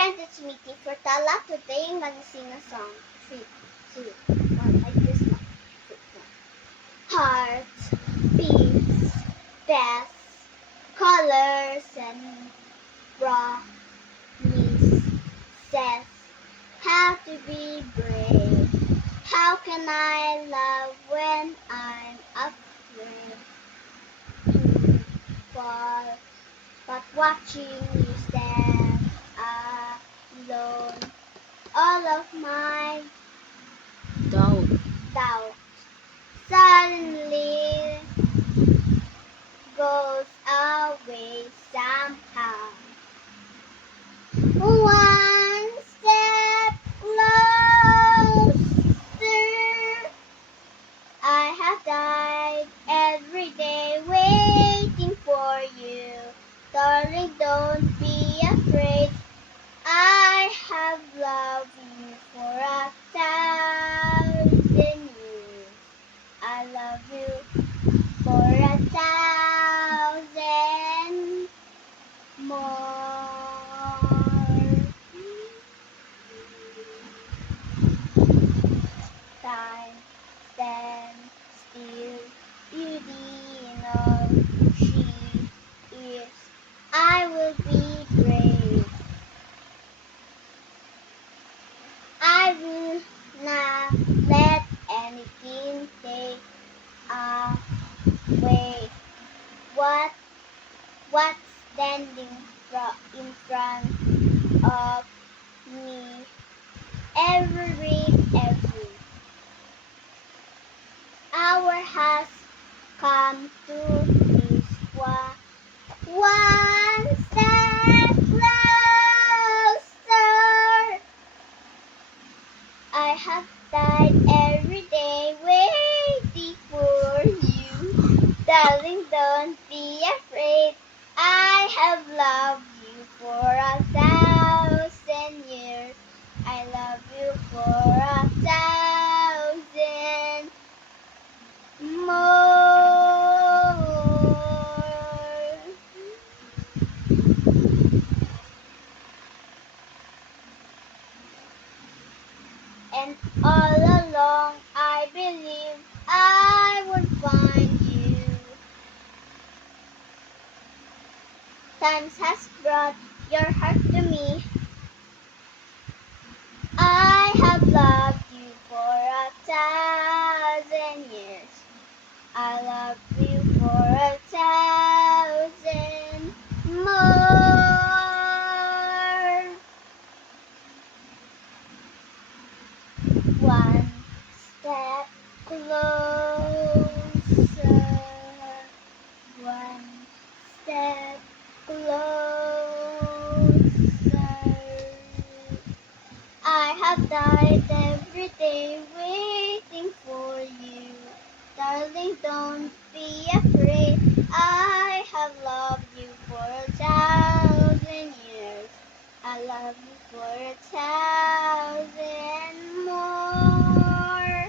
friends, it's me, for Tala. Today I'm gonna sing a song. 3, 2, 1, like this one. Heart beats, death, colors, and promise says how to be brave. How can I love when I'm afraid to fall? But watching you stand alone, all of my doubt suddenly goes away somehow. One step closer. I have died every day waiting for you. Darling, don't be afraid. I have loved you for 1,000 years. I love you for 1,000 more. Time stands still, beauty in all she is. I will be brave. I will not let anything take away what's standing in front of me. Every hour has come to this one step closer. I have died every day waiting for you. Darling, don't be afraid. I have loved you for 1,000 years. I love you for 1,000 more. And all along I believe I would find you. Times has brought your heart to me. I have loved you for 1,000 years. I love you for 1,000 more. One step closer. One step closer. I have died every day waiting for you. Darling, don't be afraid. I have loved you for 1,000 years. I love you for 1,000 more.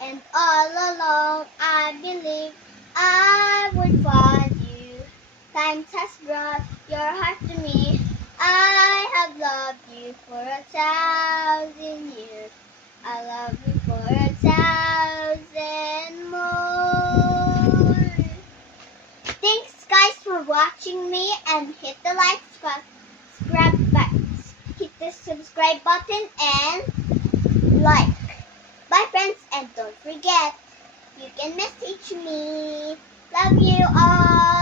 And all along I believe I would find you. Time has brought your heart to me. I have loved you for 1,000 years. I love you for 1,000 more. Thanks guys for watching me, and hit the hit the subscribe button and like. Bye friends, and don't forget, you can message me. Love you all.